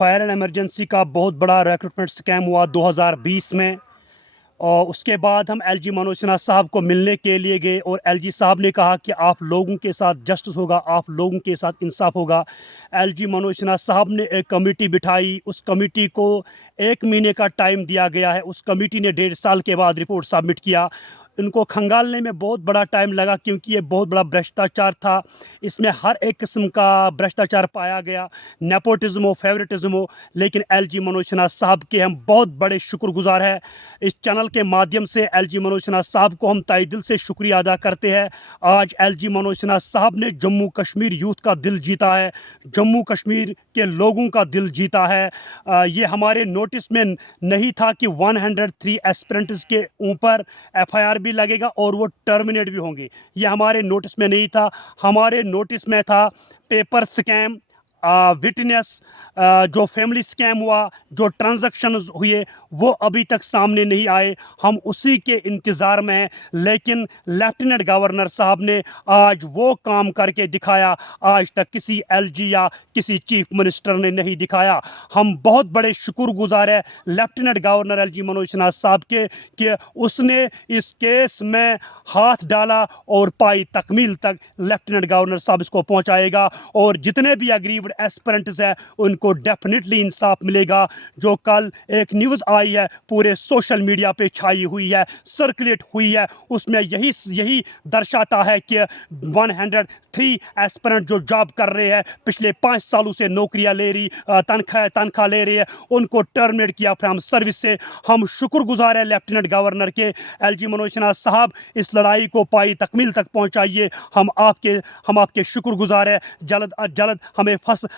Fire and emergency का बहुत बड़ा रिक्रूटमेंट स्कैम हुआ 2020 में। और उसके बाद हम एलजी मनोज सिन्हा साहब को मिलने के लिए गए और एलजी साहब ने कहा कि आप लोगों के साथ जस्टिस होगा, आप लोगों के साथ इंसाफ होगा। एलजी मनोज सिन्हा साहब ने एक कमेटी बिठाई, उस कमेटी को 1 महीने का टाइम दिया गया है। उस कमेटी ने 1.5 साल के बाद रिपोर्ट सबमिट किया। इनको खंगालने में बहुत बड़ा टाइम लगा क्योंकि ये बहुत बड़ा भ्रष्टाचार था। इसमें हर एक किस्म का भ्रष्टाचार पाया गया, नेपोटिज्म हो, फेवरेटिज्म हो। लेकिन एलजी मनोज सिन्हा साहब के हम बहुत बड़े शुक्रगुजार हैं। इस चैनल के माध्यम से एलजी मनोज सिन्हा साहब को हम तहे दिल से शुक्रिया अदा करते हैं। आज एलजी मनोज सिन्हा साहब ने जम्मू कश्मीर यूथ का दिल जीता है, जम्मू कश्मीर के लोगों का दिल जीता है। ये हमारे नोटिस में नहीं था कि 103 एस्पिरेंट्स के ऊपर एफआईआर भी लगेगा और वो टर्मिनेट भी होंगे। ये हमारे नोटिस में नहीं था। हमारे नोटिस में था पेपर स्कैम, विटनेस, जो फैमिली स्कैम हुआ, जो ट्रांजैक्शंस हुए, वो अभी तक सामने नहीं आए। हम उसी के इंतज़ार में हैं। लेकिन लेफ्टिनेंट गवर्नर साहब ने आज वो काम करके दिखाया, आज तक किसी एलजी या किसी चीफ मिनिस्टर ने नहीं दिखाया। हम बहुत बड़े शुक्रगुजार हैं lieutenant governor LG Manoj Sinha साहब के कि उसने इस केस में हाथ डाला और पाई तकमील तक लेफ्टिनेंट गवर्नर साहब इसको पहुंचाएगा। और जितने भी अग्रीव्ड एस्पिरेंट्स हैं उनको डेफिनेटली इंसाफ मिलेगा। जो कल एक न्यूज़ आई है, पूरे सोशल मीडिया पे छाई हुई है, सर्कुलेट हुई है, उसमें यही दर्शाता है कि 103 एस्पिरेंट जो जॉब कर रहे हैं, पिछले 5 सालों से नौकरियां ले रही, तनख्वाह ले रही है, उनको टर्मिनेट किया फ्रॉम सर्विस से। हम शुक्रगुजार हैं लेफ्टिनेंट गवर्नर के। एलजी मनोज सिन्हा साहब, इस लड़ाई को पाई तकमील तक पहुंचाइए। हम आपके शुक्रगुजार हैं। जल्द अज जल्द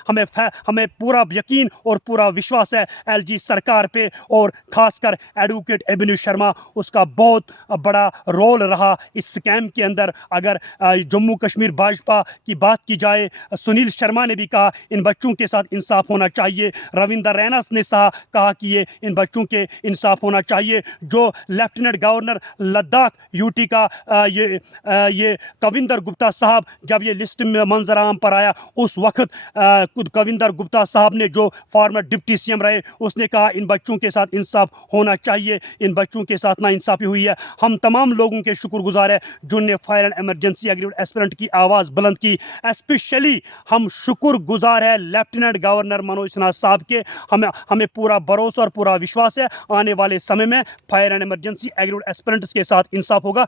हमें पूरा यकीन और पूरा विश्वास है एलजी सरकार पे, और खासकर एडवोकेट एबिनी शर्मा, उसका बहुत बड़ा रोल रहा इस स्कैम के अंदर। अगर जम्मू कश्मीर भाजपा की बात की जाए, सुनील शर्मा ने भी कहा इन बच्चों के साथ इंसाफ होना चाहिए। रविंदर रैना ने कहा कि ये इन बच्चों के इंसाफ होना चाहिए। जो लेफ्टिनेंट गवर्नर लद्दाख यूटी का ये कविंदर गुप्ता साहब, जब ये लिस्ट में मंजर आम पर आया, उस वक्त खुद कविंदर गुप्ता साहब ने, जो फॉर्मर डिप्टी सीएम रहे, उसने कहा इन बच्चों के साथ इंसाफ होना चाहिए। इन बच्चों के साथ ना इंसाफी हुई है। हम तमाम लोगों के शुक्रगुजार हैं जिन्होंने fire and emergency agreed aspirant की आवाज़ बुलंद की। स्पेशली हम शुक्रगुजार हैं लेफ्टिनेंट गवर्नर मनोज सिन्हा साहब के। हमें पूरा भरोसा और पूरा विश्वास है आने वाले समय में fire and emergency agreed aspirants के साथ इंसाफ होगा।